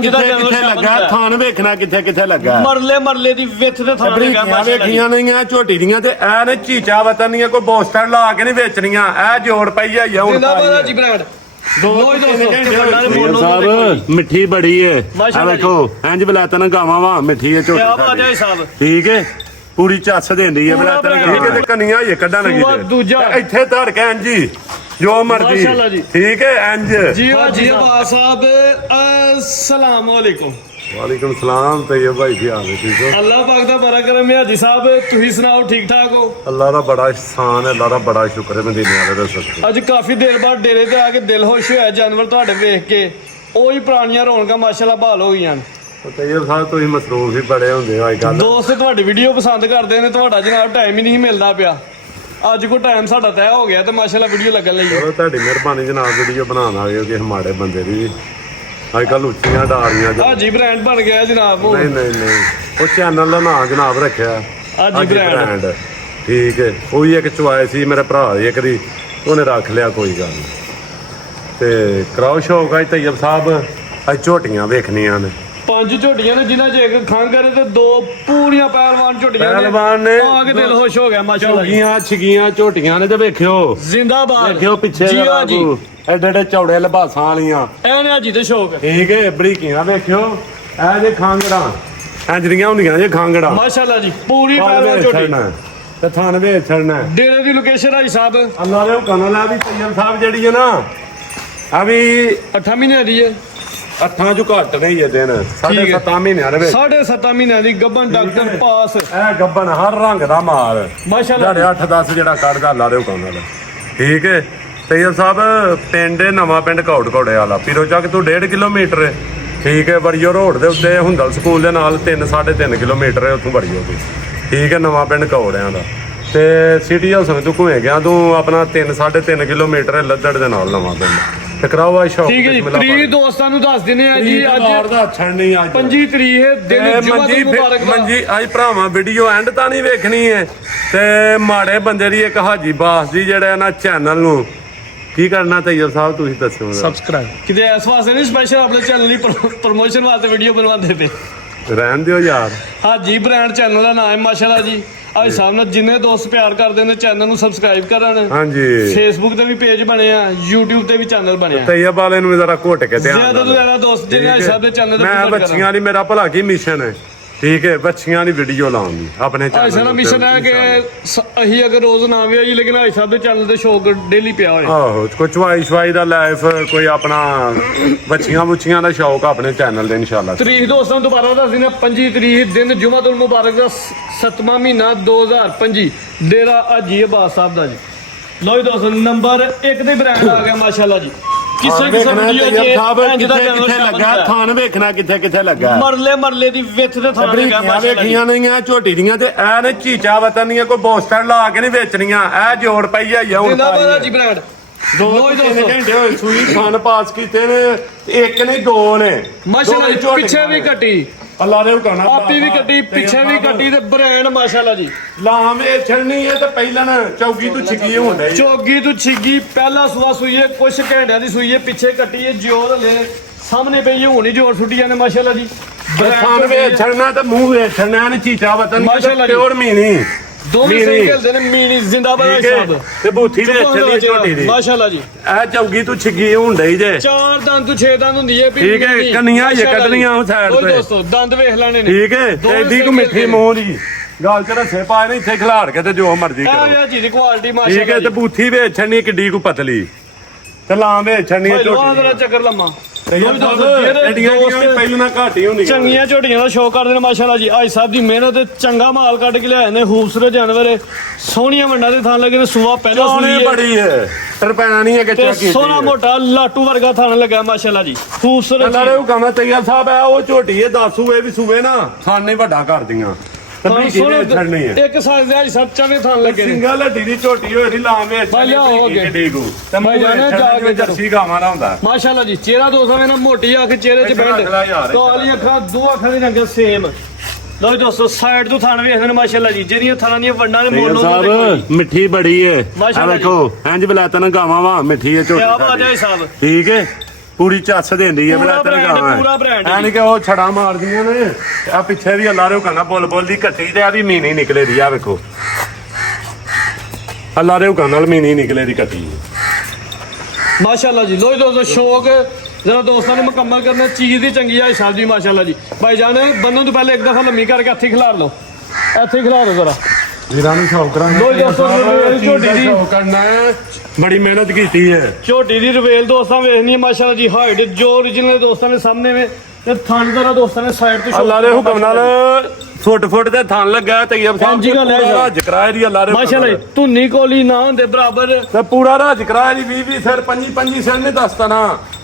ਕਿੱਥੇ ਲੱਗਾ ਥਾਨ ਵੇਖਣਾ ਕਿੱਥੇ ਲੱਗਾ ਮਰਲੇ ਦੀ ਵਿੱਥ ਤੇ ਥਾਨ ਲੱਗਾ ਵੇਖੀਆਂ ਨਹੀਂ ਝੋਟੀ ਦੀਆਂ ਤੇ ਐ ਨੇ ਚੀਚਾ ਵਤਨੀਆਂ ਕੋਈ ਬੋਸਟਰ ਲਾ ਕੇ ਨਹੀਂ ਵੇਚਣੀਆਂ ਐ ਜੋੜ ਪਈ ਆ ਹੁਣ ਜੀ ਬ੍ਰਾਂਡ ਸਾਹਿਬ ਮਿੱਠੀ ਬੜੀ ਏ ਆ ਵੇਖੋ ਇੰਜ ਬਲਾਤਨ ਗਾਵਾਂ ਵਾ ਮਿੱਠੀ ਏ ਝੋਟੀ ਠੀਕ ਏ ਪੂਰੀ ਚੱਸ ਦੇਂਦੀ ਏ ਬਲਾਤਨ ਠੀਕ ਏ ਤੇ ਕਨੀਆਂ ਇਹ ਕੱਢਣ ਲੱਗੀ ਇੱਥੇ ਧੜ ਕੇ ਇੰਜ ਜੋ ਮਰਜੀ ਠੀਕ ਹੈ ਇੰਜ ਜੀ ਬਾਸ ਸਾਹਿਬ अस्सलाम वालेकुम ਵਾਲੇਕੁਮ ਸਲਾਮ ਤੈਯਬ ਭਾਈ ਕੀ ਹਾਲ ਹੈ ਠੀਕ ਹੋ ਅੱਲਾਹ ਪਾਕ ਦਾ ਬੜਾ ਕਰਮ ਹੈ ਹਾਜੀ ਸਾਹਿਬ ਤੁਸੀਂ ਸੁਣਾਓ ਠੀਕ ਠਾਕ ਹੋ ਅੱਲਾਹ ਦਾ ਬੜਾ ihsan ਹੈ ਅੱਲਾਹ ਦਾ ਬੜਾ ਸ਼ੁਕਰ ਹੈ ਮਦੀਨੇ ਵਾਲੇ ਦਾ ਸੱਚ ਅੱਜ ਕਾਫੀ ਦੇਰ ਬਾਅਦ ਡੇਰੇ ਤੇ ਆ ਕੇ ਦਿਲ ਖੁਸ਼ ਹੋਇਆ ਜਾਨਵਰ ਤੁਹਾਡੇ ਵੇਖ ਕੇ ਉਹੀ ਪੁਰਾਣੀਆਂ ਰੌਣਕਾਂ ਮਾਸ਼ਾਅੱਲਾ ਬਹਾਲ ਹੋ ਗਈਆਂ ਤੈਯਬ ਸਾਹਿਬ ਤੁਸੀਂ ਮਸਰੂਫ ਹੀ ਬੜੇ ਹੁੰਦੇ ਹੋ ਅੱਜ ਕੱਲ ਦੋਸਤ ਤੁਹਾਡੀ ਵੀਡੀਓ ਪਸੰਦ ਕਰਦੇ ਨੇ ਤੁਹਾਡਾ ਜਨਾਬ ਟਾਈਮ ਹੀ ਨਹੀਂ ਮਿਲਦਾ ਪਿਆ ਅੱਜ ਕੋ ਟਾਈਮ ਸਾਡਾ ਤੈਅ ਹੋ ਗਿਆ ਤੇ ਮਾਸ਼ਾਅੱਲਾ ਵੀਡੀਓ ਲੱਗਣ ਲਈ ਚਲੋ ਤੁਹਾਡੀ ਮਿਹਰਬਾਨੀ ਜਨਾਬ ਵੀਡੀਓ ਬਣਾਉਣ ਆ ਗਏ ਕਿ ਮਾੜੇ ਬੰਦੇ ਦੀ ਅੱਜ ਕੱਲ ਉੱਚੀਆਂ ਡਾਰੀਆਂ ਹਾਜੀ ਬ੍ਰਾਂਡ ਬਣ ਗਿਆ ਜਨਾਬ ਨਹੀਂ ਉਹ ਚੈਨਲ ਦਾ ਨਾਮ ਜਨਾਬ ਰੱਖਿਆ ਹਾਜੀ ਬ੍ਰਾਂਡ ਠੀਕ ਹੈ ਉਹੀ ਇੱਕ ਚੁਆਏ ਸੀ ਮੇਰੇ ਭਰਾ ਦੀ ਇੱਕ ਦੀ ਉਹਨੇ ਰੱਖ ਲਿਆ ਕੋਈ ਗੱਲ ਨਹੀਂ ਤੇ ਕਰਾਓ ਸ਼ੌਕ ਅੱਜ ਤੈਯਬ ਸਾਹਿਬ ਅੱਜ ਝੋਟੀਆਂ ਵੇਖਣੀਆਂ ਨੇ 5 ਝੋਟੀਆਂ ਨੇ ਜਿਨ੍ਹਾਂ 'ਚ ਇੱਕ ਖੰਗ ਕਰੇ ਤੇ 2 ਪੂਰੀਆਂ ਪਹਿਲਵਾਨ ਝੋਟੀਆਂ ਪਹਿਲਵਾਨ ਨੇ ਆ ਕੇ ਦਿਲ ਖੁਸ਼ ਹੋ ਗਿਆ ਮਾਸ਼ਾਅੱਲਾ ਛਗੀਆਂ ਝੋਟੀਆਂ ਨੇ ਤੇ ਵੇਖਿਓ ਜ਼ਿੰਦਾਬਾਦ ਵੇਖਿਓ ਪਿੱਛੇ ਜੀ ਐਡੇ ਚੌੜੇ ਲਬਾਸਾਂ ਵਾਲੀਆਂ ਐ ਨੇ ਹਾਜੀ ਤੇ ਸ਼ੌਕ ਠੀਕ ਹੈ ਬਰੀਕੀਆਂ ਵੇਖਿਓ ਐ ਜੇ ਖਾਂਗੜਾਂ ਐਂਜਰੀਆਂ ਹੁੰਦੀਆਂ ਜੇ ਖਾਂਗੜਾਂ ਮਾਸ਼ਾਅੱਲਾ ਜੀ ਪੂਰੀ ਪਹਿਲਵਾਨ ਝੋਟੀ ਤੇ ਥਾਨ ਵੇਚਣਾ ਡੇਰੇ ਦੀ ਲੋਕੇਸ਼ਨ ਹਾਜੀ ਸਾਹਿਬ ਅੱਲਾ ਦੇ ਹੁਕਮ ਨਾਲ ਵੀ ਤੈਯਬ ਸਾਹਿਬ ਜਿਹੜੀ ਹੈ ਨਾ ਆ ਵੀ 8 ਮਹੀਨਿਆਂ ਦੀ ਹੈ 8 ਜੋ ਘੱਟ ਨਹੀਂ ਹੈ ਦਿਨ 7.5 ਮਹੀਨਿਆਂ ਦੇ ਵਿੱਚ 7.5 ਮਹੀਨਿਆਂ ਦੀ ਗੱਬਨ ਡਾਕਟਰ ਪਾਸ ਇਹ ਗੱਬਨ ਹਰ ਰੰਗ ਦਾ ਮਾਲ ਮਾਸ਼ਾਅੱਲਾ 8-10 ਜਿਹੜਾ ਕੱਢਦਾ ਅੱਲਾ ਦੇ ਹੁਕਮ ਨਾਲ ਠੀਕ ਹੈ ਤੈਯਬ ਸਾਹਿਬ ਪਿੰਡ ਨਵਾਂ ਪਿੰਡ ਕੋਟਕੋੜੇ ਵਾਲਾ ਪੀਰੋ ਚੱਕ ਤੋਂ 1.5 ਕਿਲੋਮੀਟਰ ਹੈ ਠੀਕ ਹੈ ਬੜੀਓ ਰੋਡ ਦੇ ਉੱਤੇ ਹੁੰਦਲ ਸਕੂਲ ਦੇ ਨਾਲ 3-3.5 ਕਿਲੋਮੀਟਰ ਹੈ ਉੱਥੋਂ ਬੜੀਓ ਦੀ ਠੀਕ ਹੈ ਨਵਾਂ ਪਿੰਡ ਕੌੜਿਆਂ ਦਾ ਤੇ ਸਿਟੀ ਹਾਊਸ ਤੋਂ ਘੁੰਮੇ ਗਿਆ ਤੂੰ ਆਪਣਾ 3-3.5 ਕਿਲੋਮੀਟਰ ਲੱਦੜ ਦੇ ਨਾਲ ਨਵਾਂ ਪਿੰਡ ਤੇ ਕਰਾਓ ਆ ਸ਼ੌਕ ਠੀਕ ਹੈ ਜੀ ਤਰੀਕ ਦੋਸਤਾਂ ਨੂੰ ਦੱਸ ਦਿੰਦੇ ਆ ਜੀ ਅੱਜ ਦਾ ਛਣ ਨਹੀਂ ਅੱਜ 25 ਤਰੀਕ ਹੈ ਦਿਨ ਜੁਮਾ ਦੀ ਮੁਬਾਰਕ ਮੰਜੀ ਅੱਜ ਭਰਾਵਾਂ ਵੀਡੀਓ ਐਂਡ ਤਾਂ ਨਹੀਂ ਵੇਖਣੀ ਹੈ ਤੇ ਮਾੜੇ ਬੰਦੇ ਦੀ ਇੱਕ ਹਾਜੀ ਬਾਸ ਜੀ ਜਿਹੜਾ ਨਾ ਚੈਨਲ ਨੂੰ ਕੀ ਕਰਨਾ ਤੈਯਬ ਸਾਹਿਬ ਤੁਸੀਂ ਦੱਸੋ ਸਬਸਕ੍ਰਾਈਬ ਕਿਤੇ ਇਸ ਵਾਸਤੇ ਨਹੀਂ ਸਪੈਸ਼ਲ ਆਪਣੇ ਚੈਨਲ ਦੀ ਪ੍ਰੋਮੋਸ਼ਨ ਵਾਸਤੇ ਵੀਡੀਓ ਬਣਵਾਉਂਦੇ ਪਏ ਰਹਿਣ ਦਿਓ ਯਾਰ ਹਾਜੀ ਬ੍ਰਾਂਡ ਚੈਨਲ ਦਾ ਨਾਮ ਹੈ ਮਾਸ਼ਾਅੱਲਾ ਜੀ ਅੱਜ ਸਾਹਮਣੇ ਜਿੰਨੇ ਦੋਸਤ ਪਿਆਰ ਕਰਦੇ ਨੇ ਚੈਨਲ ਨੂੰ ਸਬਸਕ੍ਰਾਈਬ ਕਰਨ ਹਾਂਜੀ ਫੇਸਬੁੱਕ ਤੇ ਵੀ ਪੇਜ ਬਣੇ ਆ YouTube ਤੇ ਵੀ ਚੈਨਲ ਬਣਿਆ ਤੈਯਬ ਵਾਲੇ ਨੂੰ ਜ਼ਰਾ ਘੁੱਟ ਕੇ ਧਿਆਨ ਜ਼ਿਆਦਾ ਤੋਂ ਜ਼ਿਆਦਾ ਦੋਸਤ ਜਿਹਨੇ ਸਾਹਿਬ ਦੇ ਚੈਨਲ ਤੇ ਮੈਂ ਬੱਚੀਆਂ ਦੀ ਮੇਰਾ ਭਲਾ ਕੀ ਮਿਸ਼ਨ ਹੈ ਠੀਕ ਹੈ ਬੱਚੀਆਂ ਦੀ ਵੀਡੀਓ ਲਾਉਣ ਦੀ ਆਪਣੇ ਚੈਨਲ ਸਾਡਾ ਮਿਸ਼ਨ ਹੈ ਕਿ ਅਸੀਂ ਅਗਰ ਰੋਜ਼ ਨਾ ਵੀ ਆਈ ਲੇਕਿਨ ਅੱਜ ਸਾਹਿਬ ਦੇ ਚੈਨਲ ਤੇ ਸ਼ੌਕ ਡੇਲੀ ਪਿਆ ਹੋਏ ਆਹੋ ਕੋਈ ਚਵਾਈ ਦਾ ਲਾਈਫ ਕੋਈ ਆਪਣਾ ਬੱਚੀਆਂ ਦਾ ਸ਼ੌਕ ਆਪਣੇ ਚੈਨਲ ਦੇ ਇਨਸ਼ਾਅੱਲਾ ਤਰੀਕ ਦੋਸਤਾਂ ਦੁਬਾਰਾ ਦੱਸ ਦਿੰਦੇ 25 ਤਰੀਕ ਦਿਨ ਜੁਮਾਤੁਲ ਮੁਬਾਰਕ ਦਾ 7ਵਾਂ ਮਹੀਨਾ 2025 ਡੇਰਾ ਹਾਜੀ ਅਬਾਸ ਸਾਹਿਬ ਦਾ ਜੀ ਲੋ ਜੀ ਦੋਸਤੋ ਨੰਬਰ 1 ਦੇ ਬ੍ਰਾਂਡ ਆ ਗਿਆ ਮਾਸ਼ਾਅੱਲਾ ਜੀ ਕਿਸੇ ਵੀਡੀਓ ਕਿੱਥੇ ਲੱਗਾ ਥਾਨ ਵੇਖਣਾ ਕਿੱਥੇ ਲੱਗਾ ਮਰਲੇ ਦੀ ਵਿੱਥ ਤੇ ਥਾਨ ਲੱਗਾ ਵੇਖੀਆਂ ਨਹੀਂ ਝੋਟੀ ਦੀਆਂ ਤੇ ਐ ਨੇ ਚੀਚਾ ਵਤਨੀਆਂ ਕੋਈ ਬੋਸਟਰ ਲਾ ਕੇ ਨਹੀਂ ਵੇਚਣੀਆਂ ਐ ਜੋੜ ਪਈ ਆ ਹੁਣ ਜ਼ਿੰਦਾਬਾਦ ਜੀ ਬ੍ਰਾਂਡ 2 ਘੰਟੇ ਹੋਏ ਸੂਈ ਖਾਨ ਪਾਸ ਕੀਤੇ ਨੇ ਇੱਕ ਨਹੀਂ 2 ਨੇ ਮਾਸ਼ਾਅੱਲਾ ਪਿੱਛੇ ਵੀ ਕੱਟੀ ਅੱਲਾ ਦੇ ਹੁਕਮ ਨਾਲ ਆਪੀ ਵੀ ਕੱਟੀ ਪਿੱਛੇ ਵੀ ਕੱਟੀ ਤੇ ਬ੍ਰਾਂਡ ਮਾਸ਼ਾਅੱਲਾ ਜੀ ਲਾਵੇਂ ਛੜਨੀ ਹੈ ਤੇ ਪਹਿਲਾਂ ਚੌਗੀ ਤੋਂ ਛਿੱਗੀ ਹੁੰਦਾ ਚੌਗੀ ਤੋਂ ਛਿੱਗੀ ਪਹਿਲਾ ਸੂਆ ਸੂਈ ਹੈ ਕੁਛ ਘੰਟਿਆਂ ਦੀ ਸੂਈ ਹੈ ਪਿੱਛੇ ਕੱਟੀ ਹੈ ਜੋਰ ਲੈ ਸਾਹਮਣੇ ਪਈ ਹੋਣੀ ਜੋਰ ਛੁੱਟੀਆਂ ਨੇ ਮਾਸ਼ਾਅੱਲਾ ਜੀ ਖਾਨ ਵੇ ਛੜਨਾ ਤੇ ਮੂੰਹ ਵੇ ਛੜਨਾ ਨੇ ਚੀਚਾ ਵਤਨ ਮਾਸ਼ਾਅੱਲਾ ਪਿਓਰ ਮੀਨੀ ਦੋਵੇਂ ਸਹੀ ਖੇਲਦੇ ਨੇ ਮੀਨੀ ਜ਼ਿੰਦਾਬਾਦ ਸਾਹਿਬ ਤੇ ਬੂਥੀ ਦੇ ਚੱਲੀ ਝੋਟੀ ਦੀ ਮਾਸ਼ਾਅੱਲਾ ਜੀ ਇਹ ਚੌਗੀ ਤੋਂ ਛਿੱਗੀ ਹੁੰਦੀ ਜੇ 4 ਦੰਦ ਤੋਂ 6 ਦੰਦ ਹੁੰਦੀ ਹੈ ਠੀਕ ਹੈ ਕੰਨੀਆਂ ਇਹ ਕੱਢਣੀਆਂ ਉਹ ਸਾਈਡ ਤੇ ਦੋਸਤੋ ਦੰਦ ਵੇਖ ਲੈਣੇ ਨੇ ਠੀਕ ਹੈ ਐਡੀ ਕੋ ਮਿੱਠੀ ਮੂੰਹ ਦੀ ਗੱਲ ਚ ਰਸੇ ਪਾਏ ਨੇ ਇੱਥੇ ਖਿਲਾੜ ਕੇ ਤੇ ਜੋ ਮਰਜ਼ੀ ਕਰੋ ਇਹ ਜੀ ਦੀ ਕੁਆਲਿਟੀ ਮਾਸ਼ਾਅੱਲਾ ਠੀਕ ਹੈ ਤੇ ਬੂਥੀ ਵੇਚਣੀ ਕਿੱਡੀ ਕੋ ਪਤਲੀ ਤੇ ਲਾਂ ਵੇਚਣੀ ਝੋਟੀ ਦਾ ਚੱਕਰ ਲੰਮਾ ਚੰਗੀਆਂ ਝੋਟੀਆਂ ਦਾ ਸ਼ੌਕ ਕਰਦੇ ਨੇ ਮਾਸ਼ਾਅੱਲਾ ਜੀ ਅੱਜ ਸਾਹਿਬ ਦੀ ਮਿਹਨਤ ਚੰਗਾ ਮਾਲ ਕੱਢ ਕੇ ਲਿਆਏ ਨੇ ਖੂਬਸੂਰਤ ਜਾਨਵਰ ਸੋਹਣੀਆਂ ਮੰਡਾਂ ਦੇ ਥਾਂ ਲੱਗੇ ਨੇ ਸੂਆ ਪਹਿਲਾਂ ਸੋਹਣੀ ਬੜੀ ਹੈ ਟਰਪੈਣਾ ਨਹੀਂ ਹੈ ਕਿ ਸੋਹਣਾ ਮੋਟਾ ਲਾਟੂ ਵਰਗਾ ਥਾਣ ਲੱਗਾ ਮਾਸ਼ਾਅੱਲਾ ਜੀ ਖੂਬਸੂਰਤ ਨਾਲੇ ਉਹ ਕਹਿੰਦਾ ਤੈਯਬ ਸਾਹਿਬ ਹੈ ਉਹ ਝੋਟੀ ਹੈ 10 ਸੂਏ ਵੀ ਸੂਏ ਨਾ ਥਾਣੇ ਵੱਡਾ ਕਰਦੀਆਂ ਇੱਕ ਸਾਈਜ਼ ਦੇ ਸੱਚਾ ਨੇ ਥਾਂ ਲੱਗੇ ਸਿੰਗਲ ਹੱਡੀ ਦੀ ਝੋਟੀ ਹੋਈ ਦੀ ਲਾਵੇਂ ਤੇ ਮੈਂ ਜਾਣਾ ਜਾ ਕੇ ਜਰਸੀ ਗਾਵਾਂ ਦਾ ਹੁੰਦਾ ਮਾਸ਼ਾਅੱਲਾ ਜੀ ਚਿਹਰਾ ਦੋਸਤਾਂ ਨੇ ਨਾ ਮੋਟੀ ਅੱਖ ਚਿਹਰੇ 'ਚ ਬੈਂਡ ਕਾਲੀ ਅੱਖਾਂ ਦੋ ਅੱਖਾਂ ਦੇ ਰੰਗ ਸੇਮ ਲੋ ਜੀ ਦੋਸਤੋ ਸਾਈਡ ਤੋਂ ਥਾਣ ਵੇਖਦੇ ਨੇ ਮਾਸ਼ਾਅੱਲਾ ਜੀ ਜਿਹੜੀਆਂ ਥਾਂ ਦੀਆਂ ਵੰਡਾਂ ਨੇ ਮੋਲੋ ਸਾਹਿਬ ਮਿੱਠੀ ਬੜੀ ਏ ਆ ਵੇਖੋ ਇੰਜ ਬਲਾਤਨ ਗਾਵਾਂ ਵਾ ਮਿੱਠੀ ਏ ਝੋਟੀ ਕੀ ਬਾਤ ਹੈ ਸਾਹਿਬ ਠੀਕ ਹੈ ਪੂਰੀ ਚੱਸ ਦਿੰਦੀ ਹੈ ਪੂਰਾ ਬਲੈਤਰ brand, ਗਾਂ ਪੂਰਾ brand ਐ ਨਹੀਂ ਕਿ ਉਹ ਛੜਾ ਮਾਰਦੀਆਂ ਨੇ ਆ ਪਿੱਛੇ ਵੀ ਅੱਲਾ ਰੇ ਕਹਿੰਦਾ ਬੁੱਲ ਦੀ ਕੱਟੀ ਤੇ ਆ ਵੀ ਮੀਨੀ ਨਿਕਲੇ ਦੀ ਆ ਵੇਖੋ ਅੱਲਾ ਰੇ ਕਹਿੰਦਾ ਨਾਲ ਮੀਨੀ ਨਿਕਲੇ ਦੀ ਕੱਟੀ ਮਾਸ਼ਾਅੱਲਾ ਜੀ ਲੋ ਜੀ ਦੋਸਤੋ ਸ਼ੌਕ ਜਰਾ ਦੋਸਤਾਂ ਨੂੰ ਮੁਕੰਮਲ ਕਰਨਾ ਚੀਜ਼ ਦੀ ਚੰਗੀ ਆ ਸਾਹਿਬ ਜੀ ਮਾਸ਼ਾਅੱਲਾ ਜੀ ਭਾਈ ਜਾਨ ਬੰਨਣ ਤੋਂ ਪਹਿਲੇ ਇੱਕ ਦਫਾ ਲੰਮੀ ਕਰਕੇ ਹੱਥੀ ਖਿਲਾਰ ਲਓ ਇੱਥੇ ਖਿਲਾਰ ਦਿਓ ਜਰਾ ਵੀਰਾਂ ਨੂੰ ਸ਼ੌਕ ਕਰਾਂਗੇ ਲੋ ਜੀ ਦੋਸਤੋ ਝੋਟੀ ਦੀ ਸ਼ੌਕ ਕਰਨਾ ਹੈ ਬੜੀ ਮਿਹਨਤ ਕੀਤੀ ਹੈ ਝੋਟੀ ਦੀ ਰਵੇਲ ਦੋਸਤਾਂ ਵੇਖਣੀ ਹੈ ਮਾਸ਼ਾਅੱਲਾ ਜੀ ਹਾਈਟ ਜੋ origignal ਦੋਸਤਾਂ ਦੇ ਸਾਹਮਣੇ ਵੇ ਤੇ ਥਣ ਦਾ ਦੋਸਤਾਂ ਨੇ ਸਾਈਡ ਤੋਂ ਅੱਲਾ ਦੇ ਹੁਕਮ ਨਾਲ ਫੁੱਟ ਤੇ ਥਣ ਲੱਗਾ ਤੈਯਬ ਸਾਹਿਬ ਹਾਂਜੀ ਗੱਲ ਹੈ ਜੀ। ਰਾਜ ਕਰਾਇਆ ਦੀ ਅੱਲਾ ਦੇ ਹੁਕਮ ਮਾਸ਼ਾਅੱਲਾ ਜੀ ਨਾਲ। ਧੁੰਨੀ ਕੋਲੀ ਨਾ ਹੁੰਦੇ ਬਰਾਬਰ ਤੇ ਪੂਰਾ ਰਾਜ ਕਰਾਇਆ ਦੀ 20 ਸਿਰ 25 ਸਿਰ ਨੇ ਦੱਸਤਾ ਨਾ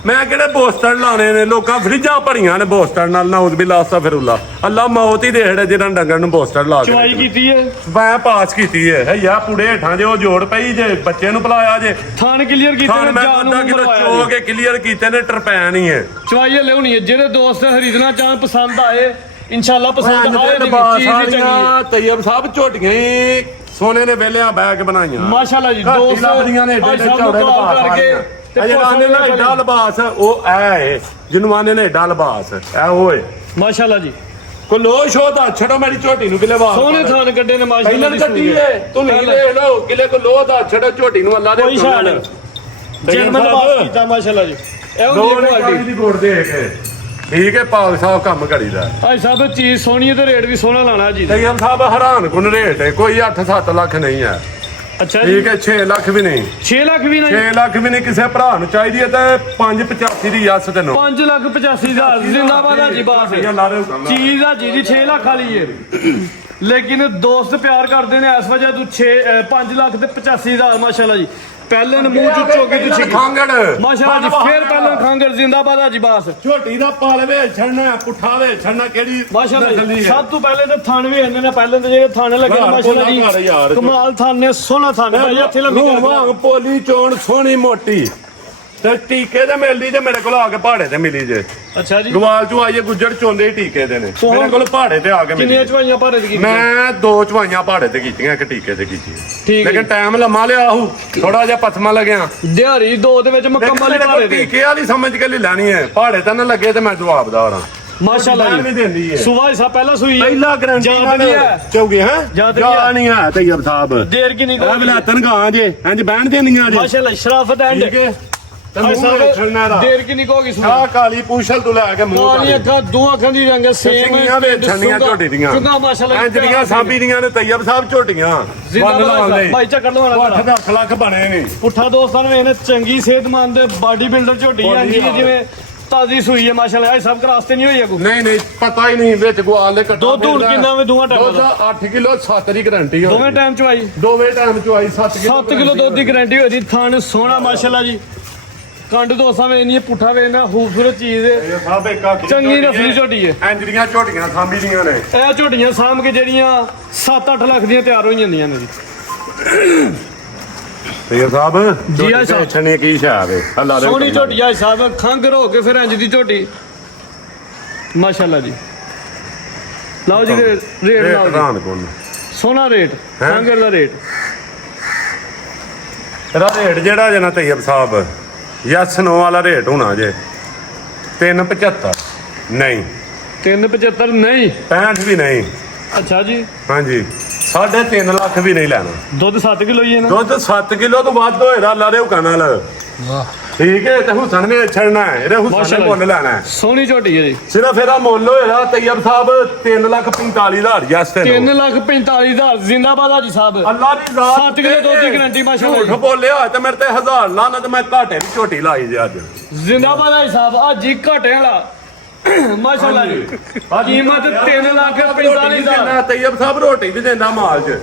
ਮੈਂ ਕਿਹੜੇ ਬੋਸਟਰ ਲਾਣੇ ਨੇ ਲੋਕਾਂ ਫਰਿੱਜਾਂ ਭਰੀਆਂ ਨੇ ਬੋਸਟਰ ਨਾਲ ਨਾਉਦ ਬਿਲਾ ਅਸਤਗਫਿਰullah ਅੱਲਾ ਮੌਤ ਹੀ ਦੇੜੇ ਜਿਹਨਾਂ ਡੰਗਰ ਨੂੰ ਬੋਸਟਰ ਲਾ ਕੇ ਚਵਾਈ ਕੀਤੀ ਹੈ ਮੈਂ ਪਾਸ ਕੀਤੀ ਹੈ ਯਾ ਪੁੜੇ ਹੇਠਾਂ ਜੇ ਉਹ ਜੋੜ ਪਈ ਜੇ ਬੱਚੇ ਨੂੰ ਪਲਾਇਆ ਜੇ ਥਣ ਕਲੀਅਰ ਕੀਤੇ ਖਾਣ ਨੇ ਮੈਂ ਜਾਨ ਅੱਧਾ ਨੂੰ ਕਿਲੋ ਮਰਵਾਇਆ ਚੋ ਕੇ ਕਲੀਅਰ ਕੀਤੇ ਨੇ ਟਰਪੈਨ ਹੀ ਹੈ ਚਵਾਈ ਲਿਆਉਣੀ ਹੈ ਜਿਹੜੇ ਦੋਸਤ ਖਰੀਦਣਾ ਚਾਹਣ ਪਸੰਦ ਆਏ ਇਨਸ਼ਾਅੱਲਾ ਪਸੰਦ ਆਏ ਦੀ ਚੀਜ਼ ਹੀ ਚੰਗੀ ਹੈ ਤੈਯਬ ਸਾਹਿਬ ਝੋਟੀਆਂ ਹੀ ਸੋਨੇ ਦੇ ਵੇਲਿਆਂ ਬੈਗ ਬਣਾਈਆਂ ਮਾਸ਼ਾਅੱਲਾ ਜੀ ਦੋਸਤ ਦੋਸਤ ਲੱਭਦੀਆਂ ਨੇ ਏਡੇ ਭਾਈ ਸਾਹਿਬ ਚੌੜੇ ਨੂੰ ਕਾਲ ਲਿਬਾਸ ਕਰਕੇ ਤੇ ਅਜੇ ਆਨੇ ਨੇ ਏਡਾ ਲਿਬਾਸ ਉਹ ਐ ਹੈ ਜਿਹਨੂੰ ਆਨੇ ਨੇ ਏਡਾ ਲਿਬਾਸ ਐ ਓਏ ਮਾਸ਼ਾਅੱਲਾ ਜੀ ਕੋ ਲੋ ਸ਼ੋ ਦਾ ਛੜੋ ਮੇਰੀ ਝੋਟੀ ਨੂੰ ਕਿਲੇ ਵਾਹ ਸੋਹਣੇ ਥਾਨ ਕੱਢੇ ਨੇ ਮਾਸ਼ਾਅੱਲਾ ਪਹਿਲਾਂ ਦੀ ਕੱਟੀ ਸੂਈ ਏ ਤੂੰ ਨਹੀਂ ਲੈ ਲੋ ਕਿਲੇ ਕੋ ਲੋ ਦਾ ਛੜੋ ਝੋਟੀ ਨੂੰ ਅੱਲਾ ਦੇ ਕੋਈ ਸ਼ਾਨ ਜਨਮਨ ਬਾਤ ਕੀਤਾ ਮਾਸ਼ਾਅੱਲਾ ਜੀ ਇਹੋ ਦੋ ਜਿਹੀ ਨੇ ਕੁਆਲਿਟੀ ਕਾਲੀ ਦੀ ਗੋੜ ਦੇ ਕੇ ਠੀਕ ਹੈ ਪਾਕ ਸਾਹਿਬ ਕੰਮ ਕਰੀਦਾ ਭਾਈ ਸਾਹਿਬ ਚੀਜ਼ ਸੋਹਣੀ ਹੈ ਤੇ ਰੇਟ ਵੀ ਸੋਹਣਾ ਲਾਣਾ ਜੀ ਤੈਯਬ ਸਾਹਿਬ ਹੈਰਾਨ ਕੁਨ ਰੇਟ ਹੈ ਕੋਈ 8-7 ਲੱਖ ਨਹੀਂ ਹੈ ਅੱਛਾ ਜੀ ਠੀਕ ਹੈ 6 ਲੱਖ ਵੀ ਨਹੀਂ 6 ਲੱਖ ਵੀ ਨਹੀਂ 6 ਲੱਖ ਵੀ ਨਹੀਂ ਕਿਸੇ ਭਰਾ ਨੂੰ ਚਾਹੀਦੀ ਹੈ ਤੇ 585 ਦੀ ਯਸ ਤੈਨੂੰ 5,85,000 ਜ਼ਿੰਦਾਬਾਦ ਆ ਜੀ ਬਾਸ ਚੀਜ਼ ਆ ਜੀ 6 ਲੱਖ ਵਾਲੀ ਹੈ ਲੇਕਿਨ ਦੋਸਤ ਪਿਆਰ ਕਰਦੇ ਨੇ ਇਸ ਵਜ੍ਹਾ ਤੂੰ 5 ਲੱਖ ਤੇ 85,000 ਮਾਸ਼ਾਅੱਲਾ ਜੀ ਪਹਿਲੇ ਨੇ ਮੂੰਹ ਚ ਚੋਕੇ ਤੂੰ ਛਿੱਕੀ ਖਾਂਗੜ ਮਾਸ਼ਾਅੱਲਾ ਜੀ ਫੇਰ ਪਹਿਲਾਂ ਖਾਂਗਰ ਜ਼ਿੰਦਾਬਾਦ ਆ ਜੀ ਬਾਸ ਝੋਟੀ ਦਾ ਪਾਲਵੇ ਛੜਨਾ ਪੁੱਠਾਵੇ ਛੜਨਾ ਕਿਹੜੀ ਮਾਸ਼ਾਅੱਲਾ ਜੀ ਸਭ ਤੋਂ ਪਹਿਲੇ ਤਾਂ ਥਣ ਵੀ ਇਹਨੇ ਨੇ ਪਹਿਲੇ ਤਾਂ ਜਿਹੜੇ ਥਣ ਲੱਗੇ ਨੇ ਮਾਸ਼ਾਅੱਲਾ ਜੀ ਕਮਾਲ ਥਣ ਨੇ ਸੋਹਣਾ ਥਣ ਭਾਈ ਇੱਥੇ ਲੰਮੀ ਕਰ ਵਾਂਗ ਪੋਲੀ ਚੋਣ ਸੋਹਣੀ ਮੋਟੀ ਤੇ ਟੀਕੇ ਤੇ ਮਿਲਦੀ ਤੇ ਮੇਰੇ ਕੋਲ ਆ ਕੇ ਪਹਾੜੇ ਤੇ ਮਿਲੀ ਜੇ ਅੱਛਾ ਜੀ ਗਵਾਲ ਚੋਂ ਆਈਏ ਗੁੱਜਰ ਚੋਂਦੇ ਹੀ ਟੀਕੇ ਦੇ ਨੇ ਮੇਰੇ ਕੋਲ ਪਹਾੜੇ ਤੇ ਆ ਕੇ ਮਿਲੀ ਕਿੰਨੀਆਂ ਚਵਾਈਆਂ ਭਾਰੇ ਦੀ ਕੀਤੀ ਮੈਂ 2 ਚਵਾਈਆਂ ਪਹਾੜੇ ਤੇ ਕੀਤੀਆਂ ਇੱਕ ਟੀਕੇ ਤੇ ਕੀਤੀ ਠੀਕ ਹੈ ਲੇਕਿਨ ਟਾਈਮ ਲੰਮਾ ਲਿਆ ਹੂ ਥੋੜਾ ਜਿਹਾ ਪਸਮਾ ਲੱਗਿਆ ਦਿਹਾੜੀ 2 ਦੇ ਵਿੱਚ ਮੁਕੰਮਲ ਹੀ ਭਾਰੇ ਦੀ ਟੀਕੇ ਵਾਲੀ ਸਮਝ ਕੇ ਲੈ ਲੈਣੀ ਹੈ ਪਹਾੜੇ ਤਾਂ ਨਾ ਲੱਗੇ ਤੇ ਮੈਂ ਜਵਾਬਦਾਰ ਹਾਂ ਮਾਸ਼ਾਅੱਲਾ ਵੀ ਜੀ ਦਿੰਦੀ ਹੈ ਸੁਬਾਹ ਸਾ ਪਹਿਲਾਂ ਸੂਈ ਹੈ। ਪਹਿਲਾ ਗਰੰਟੀ ਯਾਦ ਨਹੀਂ ਹੈ ਚੌਗੇ ਹੈ ਯਾਦ ਨਹੀਂ ਹੈ। ਨਹੀਂ ਹੈ ਤੈਯਬ ਸਾਹਿਬ ਦੇਰ ਕੀ ਨਹੀਂ ਇਹ ਬਲਾਤਨ ਗਾਂ ਜੇ ਇੰਜ ਬਹਿਣ ਦੇਣੀਆਂ ਜੇ ਮਾਸ਼ਾਅੱਲਾ ਸ਼ਰਾਫਤ ਐਂਡ ਠੀਕ ਹੈ ਤੇ ਭਾਈ ਮੂੰਹ ਸਾਹਿਬ ਛਲਣਾ ਦਾ ਦੇਰ ਕੀ ਨਹੀਂ ਕਹੋਗੀ ਸੁਣ ਆ ਕਾਲੀ ਪੂਛਲ ਤੋਂ ਲੈ ਕੇ ਮੂੰਹ ਕਾਲੀ ਅੱਖਾਂ ਦੋ ਅੱਖਾਂ ਦੀ ਰੰਗ ਸੇਮ ਸਿੰਘੀਆਂ ਦੇ ਛੰਨੀਆਂ ਝੋਟੀ ਦੀਆਂ ਚੁੰਗਾ ਮਾਸ਼ਾਅੱਲਾ ਇੰਜ ਦੀਆਂ ਸਾਂਭੀ ਦੀਆਂ ਨੇ ਤੈਯਬ ਸਾਹਿਬ ਝੋਟੀਆਂ ਬੰਨ ਲਾਉਣ ਲਈ ਭਾਈ ਚੱਕਰ ਲਵਾਉਣਾ 8-10 ਲੱਖ ਬਣੇ ਨੇ ਪੁੱਠਾ ਦੋਸਤਾਂ ਨੂੰ ਇਹਨੇ ਚੰਗੀ ਸਿਹਤਮੰਦ ਬਾਡੀ ਬਿਲਡਰ ਝੋਟੀ ਆ ਜੀ ਜਿਵੇਂ ਤਾਜ਼ੀ ਸੂਈ ਹੈ ਮਾਸ਼ਾਅੱਲਾ ਇਹ ਸਭ ਕਰਾਸਤੇ ਨਹੀਂ ਹੋਈ ਹੈ ਕੋਈ ਨਹੀਂ ਪਤਾ ਹੀ ਨਹੀਂ ਵਿੱਚ ਗਵਾਲ ਦੇ ਕੱਟਾ ਦੁੱਧ ਹੁਣ ਕਿੰਨਾ ਵੇ ਦੋਵਾਂ ਟਾਈਮਾਂ ਦੁੱਧ ਦਾ 8 ਕਿਲੋ 7 ਦੀ ਗਾਰੰਟੀ ਹੋ ਦੋਵੇਂ ਟਾਈਮ ਚ ਆਈ ਦੋਵੇਂ ਟਾਈਮ ਚ ਆਈ 7 ਕਿਲੋ 7 ਕਿਲੋ ਦੁੱਧ ਦੀ ਗਾਰੰਟੀ ਹੋਈ ਦੀ ਥਣ ਸੋਹਣਾ ਮਾਸ਼ਾਅੱਲਾ ਜੀ ਕੰਡ ਦੋਸਾਂ ਵੇ ਨਹੀਂ ਪੁੱਠਾ ਵੇ ਨਾ ਖੂਬਸੂਰਤ ਚੀਜ਼ ਹੈ ਸਾਹਿਬ ਇੱਕ ਆਖਰੀ ਚੰਗੀ ਨਸਲੀ ਝੋਟੀ ਹੈ ਇੰਜ ਦੀਆਂ ਝੋਟੀਆਂ ਸਾਂਭੀ ਦੀਆਂ ਨੇ ਇਹ ਝੋਟੀਆਂ ਸਾਂਭ ਕੇ ਜਿਹੜੀਆਂ 7-8 ਲੱਖ ਦੀਆਂ ਤਿਆਰ ਹੋ ਜਾਂਦੀਆਂ ਨੇ ਜੀ ਤੈਯਬ ਸਾਹਿਬ ਜੀ ਆ ਸਾਹਿਬ। ਛਣੇ ਕੀ ਸ਼ਾਬ ਹੈ ਅੱਲਾ ਦੇ ਸੋਹਣੀ ਹੁਕਮ ਨਾਲ। ਝੋਟੀ ਆ ਸਾਹਿਬ ਖੰਗਰ ਹੋ ਕੇ ਫਿਰ ਇੰਜ ਦੀ ਝੋਟੀ ਮਾਸ਼ਾਅੱਲਾ ਜੀ ਲਓ ਜੀ ਰੇਟ ਨਾਲ ਜੀ। ਹੈਰਾਨ ਕੋਣ ਸੋਹਣਾ ਰੇਟ ਹੈਂ? ਖੰਗਰ ਦਾ ਰੇਟ ਇਹਦਾ ਰੇਟ ਜਿਹੜਾ ਜਨਾ ਤੈਯਬ ਸਾਹਿਬ ਯਸ ਨੋ ਵਾਲਾ ਰੇਟ ਹੋਣਾ ਜੇ 375 ਨਹੀਂ 375 ਨਹੀਂ 65 ਵੀ ਨਹੀਂ ਅੱਛਾ ਜੀ ਹਾਂਜੀ 3.5 ਲੱਖ ਵੀ ਨਹੀਂ ਲੈਣਾ ਦੁੱਧ 7 ਕਿਲੋ ਹੀ ਹੈ ਨਾ ਦੁੱਧ 7 ਕਿਲੋ ਤੋਂ ਵੱਧ ਹੋਏਗਾ ਅੱਲਾ ਦੇ ਹੁਕਮ ਨਾਲ ਠੀਕ ਹੈ ਤੇ ਹੁਸਨ ਵੀ ਛੜਨਾ ਹੈ ਇਹਦੇ ਹੁਸਨ ਨੇ ਮਾਸ਼ਾਅੱਲਾ। ਮੁੱਲ ਲੈਣਾ ਹੈ ਸੋਹਣੀ ਝੋਟੀ ਹੈ ਜੀ ਸਿਰਫ ਇਹਦਾ ਮੁੱਲ ਹੋਏਗਾ ਤੈਯਬ ਸਾਹਿਬ 3,45,000 ਯਸ ਤੇ 3,45,000 ਜ਼ਿੰਦਾਬਾਦ ਆ ਜੀ ਸਾਹਿਬ ਅੱਲਾ ਦੀ ਜ਼ਾਤ 7 ਕਿਲੋ ਦੁੱਧ ਦੀ ਗਾਰੰਟੀ ਮਾਸ਼ਾਅੱਲਾ ਝੂਠ ਜੀ। ਬੋਲਿਆ ਤੇ ਮੇਰੇ ਤੇ 1000 ਲਾਣਾ ਤੇ ਮੈਂ ਘਾਟੇ ਦੀ ਝੋਟੀ ਲਾਈ ਜੇ ਅੱਜ ਜ਼ਿੰਦਾਬਾਦ ਆ ਜੀ ਸਾਹਿਬ ਆ ਜੀ ਘਟੇ ਵਾਲਾ ਮਾਸ਼ਾਅੱਲਾ ਜੀ ਕੀਮਤ 3,45,000 ਤੈਯਬ ਸਾਹਿਬ ਰੋਟੀ ਵੀ ਦਿੰਦਾ ਮਾਲ 'ਚ